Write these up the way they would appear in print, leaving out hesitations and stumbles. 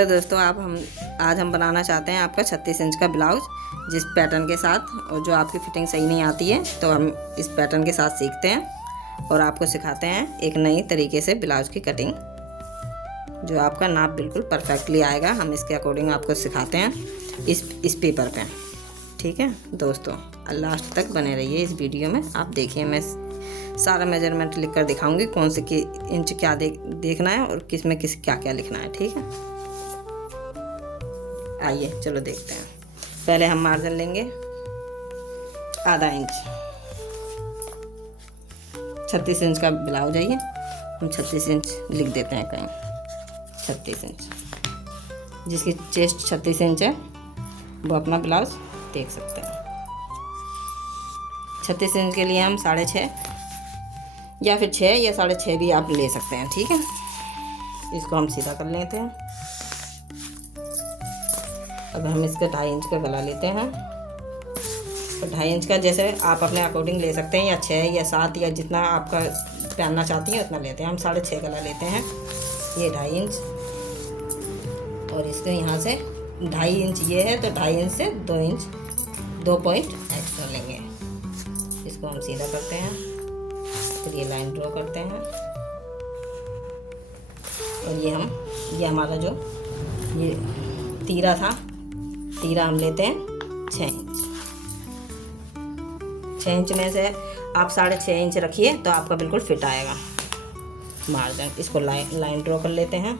Hello दोस्तों, आज हम बनाना चाहते हैं आपका 36 इंच का ब्लाउज जिस पैटर्न के साथ, और जो आपकी फिटिंग सही नहीं आती है तो हम इस पैटर्न के साथ सीखते हैं और आपको सिखाते हैं एक नई तरीके से ब्लाउज की कटिंग, जो आपका नाप बिल्कुल परफेक्टली आएगा। हम इसके अकॉर्डिंग आपको सिखाते हैं इस पेपर पे। ठीक है दोस्तों, लास्ट तक बने रहिए इस वीडियो में। आप देखिए, मैं सारा मेजरमेंट लिख कर दिखाऊंगी कौन से इंच क्या देखना है और किस में क्या क्या लिखना है। ठीक है, आइए चलो देखते हैं। पहले हम मार्जिन लेंगे आधा इंच। 36 इंच का ब्लाउज है ये, हम 36 इंच लिख देते हैं कहीं। 36 इंच, जिसकी चेस्ट 36 इंच है वो अपना ब्लाउज देख सकते हैं। 36 इंच के लिए हम 6.5 या फिर 6 या 6.5 भी आप ले सकते हैं। ठीक है, इसको हम सीधा कर लेते हैं। अब हम इसका 2.5 इंच का गला लेते हैं। तो 2.5 इंच का जैसे आप अपने अकॉर्डिंग ले सकते हैं, या 6 या 7 या जितना आपका पहनना चाहती हैं उतना लेते हैं। हम 6.5 गला लेते हैं, ये 2.5 इंच, और इसके यहाँ से 2.5 इंच ये है तो 2.5 इंच से 2 इंच 2 पॉइंट एक्स्ट्रा लेंगे। इसको हम सीधा करते हैं, फिर ये लाइन ड्रॉ करते हैं, और ये हमारा जो ये तीरा था, तीरा हम लेते हैं 6 इंच। 6 इंच में से आप 6.5 इंच रखिए तो आपका बिल्कुल फिट आएगा मार्जिन। इसको लाइन ड्रॉ कर लेते हैं।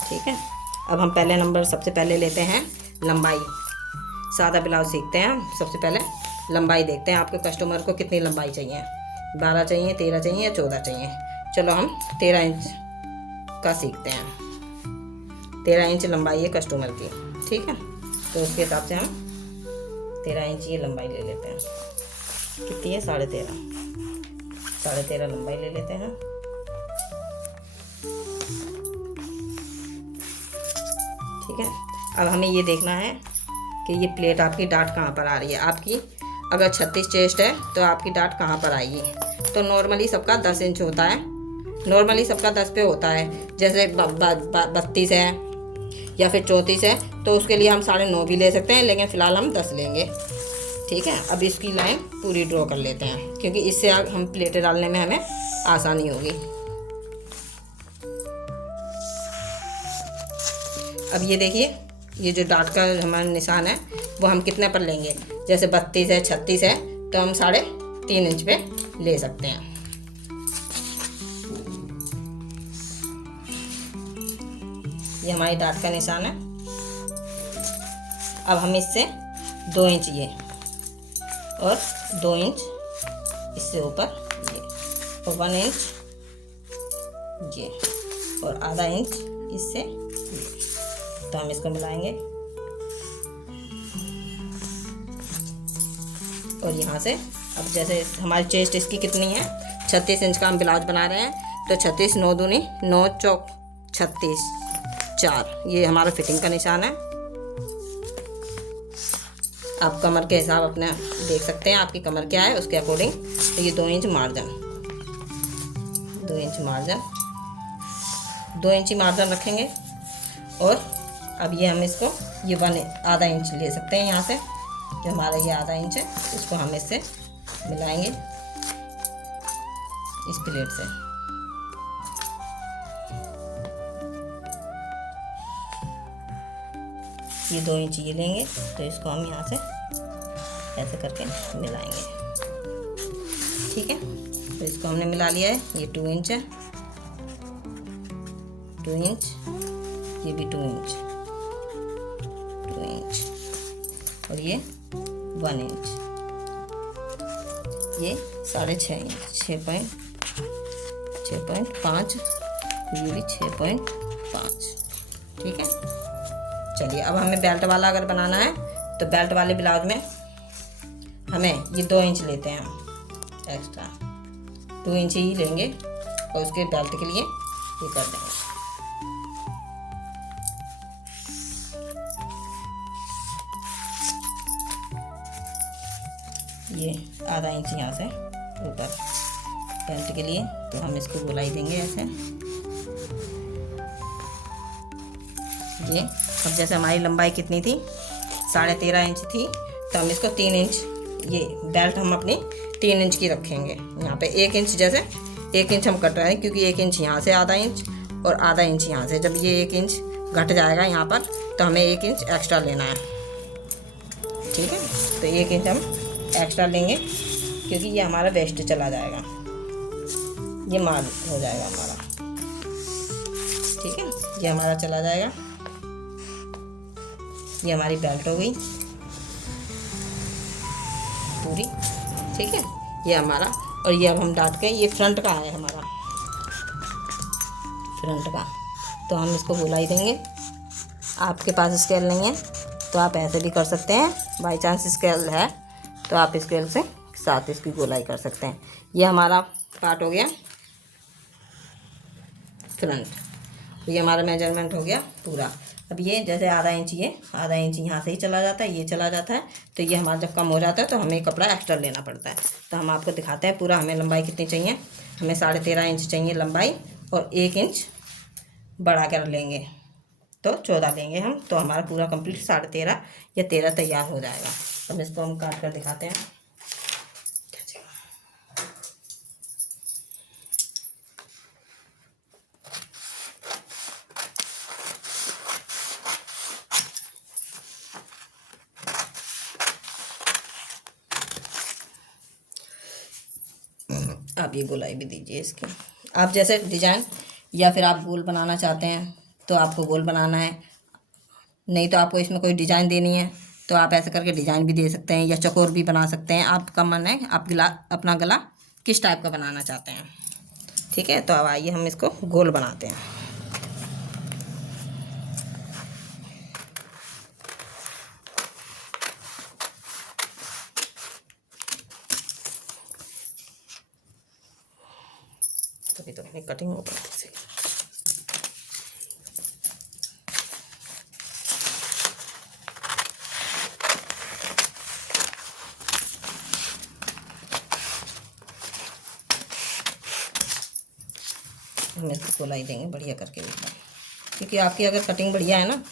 ठीक है, अब हम सबसे पहले लेते हैं लंबाई। सादा ब्लाउज सीखते हैं, सबसे पहले लंबाई देखते हैं आपके कस्टमर को कितनी लंबाई चाहिए। 12 चाहिए, 13 चाहिए या 14 चाहिए। चलो हम 13 इंच का सीखते हैं। 13 इंच लंबाई है कस्टमर की। ठीक है, तो उसके हिसाब से हम 13 इंच ये लंबाई ले लेते हैं। कितनी है? 13.5 लंबाई ले लेते हैं। ठीक है, अब हमें ये देखना है कि ये प्लेट आपकी डाट कहाँ पर आ रही है। आपकी अगर 36 चेस्ट है तो आपकी डाट कहाँ पर आएगी। तो नॉर्मली सबका 10 इंच होता है, नॉर्मली सबका 10 पे होता है। जैसे 32 है या फिर 34 है तो उसके लिए हम 9.5 भी ले सकते हैं, लेकिन फ़िलहाल हम 10 लेंगे। ठीक है, अब इसकी लाइन पूरी ड्रॉ कर लेते हैं, क्योंकि इससे हम प्लेटें डालने में हमें आसानी होगी। अब ये देखिए, ये जो डाट का हमारा निशान है वो हम कितने पर लेंगे। जैसे 32 है, 36 है तो हम 3.5 इंच पे ले सकते हैं। ये हमारी डाट का निशान है। अब हम इससे 2 इंच ये और 2 इंच इससे ऊपर ये, और 1 इंच ये और आधा इंच इससे ये। तो हम इसको मिलाएंगे, और यहाँ से अब जैसे हमारी चेस्ट इसकी कितनी है, 36 इंच का हम ब्लाउज बना रहे हैं, तो 36 9 दूनी 9 चौक 36 4, ये हमारा फिटिंग का निशान है। आप कमर के हिसाब अपने देख सकते हैं, आपकी कमर क्या है उसके अकॉर्डिंग। तो ये 2 inch margin, 2 inch margin, 2 inch margin रखेंगे। और अब ये हम इसको ये आधा इंच ले सकते हैं यहाँ से, जो हमारा ये आधा इंच है इसको हम इससे मिलाएंगे इस प्लेट से। ये 2 इंच ये लेंगे तो इसको हम यहाँ से ऐसे करके मिलाएंगे। ठीक है, तो इसको हमने मिला लिया है। ये 2 इंच है, 2 इंच, ये भी 2 इंच, 2 इंच, और ये 1 इंच, ये 6.5 इंच, 6.5, ये भी 6.5। ठीक है, चलिए अब हमें बेल्ट वाला अगर बनाना है तो बेल्ट वाले ब्लाउज में हमें ये 2 इंच लेते हैं एक्स्ट्रा, 2 इंच ही लेंगे और उसके बेल्ट के लिए ये कर देंगे। ये आधा इंच यहाँ से ऊपर बेल्ट के लिए, तो हम इसको गोलाई देंगे ऐसे। ये अब जैसे हमारी लंबाई कितनी थी, 13.5 इंच थी, तो हम इसको 3 इंच, ये बेल्ट हम अपनी 3 इंच की रखेंगे। यहाँ पे 1 इंच, जैसे 1 इंच हम कट रहे हैं क्योंकि 1 इंच यहाँ से आधा इंच और आधा इंच यहाँ से, जब ये 1 इंच घट जाएगा यहाँ पर तो हमें 1 इंच एक्स्ट्रा लेना है। ठीक है, तो 1 इंच हम एक्स्ट्रा लेंगे क्योंकि ये हमारा वेस्ट चला जाएगा, ये माल हो जाएगा हमारा। ठीक है, ये हमारा चला जाएगा। ये हमारी बेल्ट हो गई पूरी। ठीक है, ये हमारा, और ये अब हम डाट के, ये फ्रंट का है हमारा, फ्रंट का, तो हम इसको गोलाई देंगे। आपके पास स्केल नहीं है तो आप ऐसे भी कर सकते हैं, बाई चांस स्केल है तो आप स्केल से साथ इसकी गोलाई कर सकते हैं। ये हमारा पार्ट हो गया फ्रंट, ये हमारा मेजरमेंट हो गया पूरा। अब ये जैसे आधा इंच, ये आधा इंच यहाँ से ही चला जाता है, ये चला जाता है, तो ये हमारा जब कम हो जाता है तो हमें कपड़ा एक्स्ट्रा लेना पड़ता है। तो हम आपको दिखाते हैं पूरा हमें लंबाई कितनी चाहिए। हमें 13.5 इंच चाहिए लंबाई और 1 इंच बढ़ा कर लेंगे तो 14 लेंगे हम, तो हमारा पूरा कंप्लीट 13.5 या 13 तैयार हो जाएगा। अब इसको हम काट कर दिखाते हैं। आप ये गोलाई भी दीजिए इसकी। आप जैसे डिजाइन या फिर आप गोल बनाना चाहते हैं तो आपको गोल बनाना है, नहीं तो आपको इसमें कोई डिजाइन देनी है तो आप ऐसे करके डिजाइन भी दे सकते हैं या चकोर भी बना सकते हैं। आपका मन है आप अपना गला किस टाइप का बनाना चाहते हैं। ठीक है, तो अब आइए हम इसको गोल बनाते हैं। तभी तो अपनी कटिंग हो पाती है। हम इसको गोलाई देंगे बढ़िया करके, क्योंकि आपकी अगर कटिंग बढ़िया है ना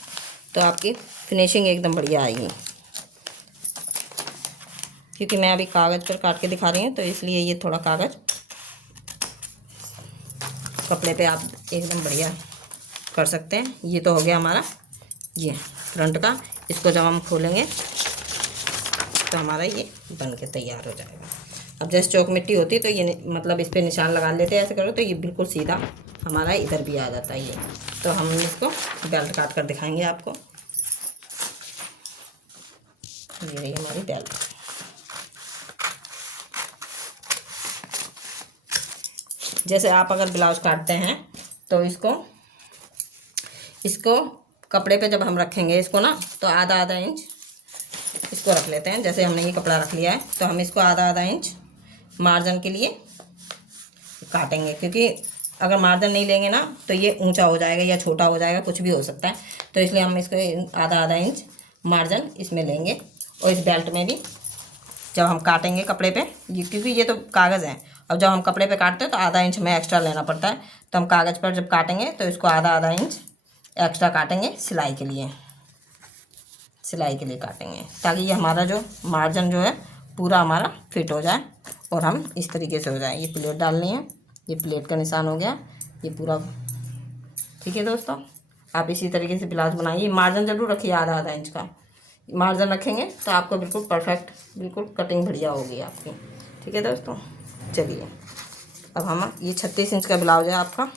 तो आपकी फिनिशिंग एकदम बढ़िया आएगी। क्योंकि मैं अभी कागज़ पर काट के दिखा रही हूँ तो इसलिए ये थोड़ा कागज़ कपड़े पे आप एकदम बढ़िया कर सकते हैं। ये तो हो गया हमारा ये फ्रंट का। इसको जब हम खोलेंगे तो हमारा ये बन के तैयार हो जाएगा। अब जैसे चौक मिट्टी होती है तो ये मतलब इस पर निशान लगा लेते हैं, ऐसे करो तो ये बिल्कुल सीधा हमारा इधर भी आ जाता है ये। तो हम इसको बेल्ट काट कर दिखाएंगे आपको। ये रही हमारी बेल्ट। जैसे आप अगर ब्लाउज काटते हैं तो इसको कपड़े पे जब हम रखेंगे इसको ना, तो आधा इंच इसको रख लेते हैं। जैसे हमने ये कपड़ा रख लिया है तो हम इसको आधा इंच मार्जिन के लिए काटेंगे, क्योंकि अगर मार्जिन नहीं लेंगे ना तो ये ऊंचा हो जाएगा या छोटा हो जाएगा, कुछ भी हो सकता है। तो इसलिए हम इसको आधा इंच मार्जिन इसमें लेंगे। और इस बेल्ट में भी जब हम काटेंगे कपड़े पे, ये क्योंकि ये तो कागज़ है, अब जब हम कपड़े पे काटते हैं तो आधा इंच हमें एक्स्ट्रा लेना पड़ता है। तो हम कागज़ पर जब काटेंगे तो इसको आधा इंच एक्स्ट्रा काटेंगे सिलाई के लिए, सिलाई के लिए काटेंगे, ताकि ये हमारा जो मार्जिन जो है पूरा हमारा फिट हो जाए और हम इस तरीके से हो जाए। ये प्लेट डालनी है, ये प्लेट का निशान हो गया ये पूरा। ठीक है दोस्तों, आप इसी तरीके से ब्लाउज बनाइए। मार्जिन जरूर रखिए, आधा इंच का मार्जिन रखेंगे तो आपको बिल्कुल परफेक्ट, बिल्कुल कटिंग बढ़िया होगी आपकी। ठीक है दोस्तों, चलिए अब हम ये 36 इंच का ब्लाउज है आपका,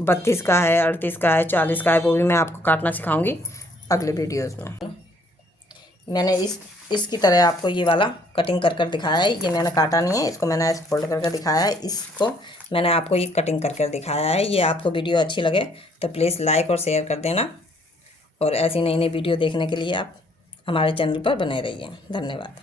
32 का है, 38 का है, 40 का है, वो भी मैं आपको काटना सिखाऊंगी अगले वीडियोस में। मैंने इसकी तरह आपको ये वाला कटिंग कर दिखाया है। ये मैंने काटा नहीं है, इसको मैंने ऐसे फोल्ड करके दिखाया है। इसको मैंने आपको ये कटिंग कर दिखाया है। ये आपको वीडियो अच्छी लगे तो प्लीज़ लाइक और शेयर कर देना, और ऐसी नई वीडियो देखने के लिए आप हमारे चैनल पर बने रहिए। धन्यवाद।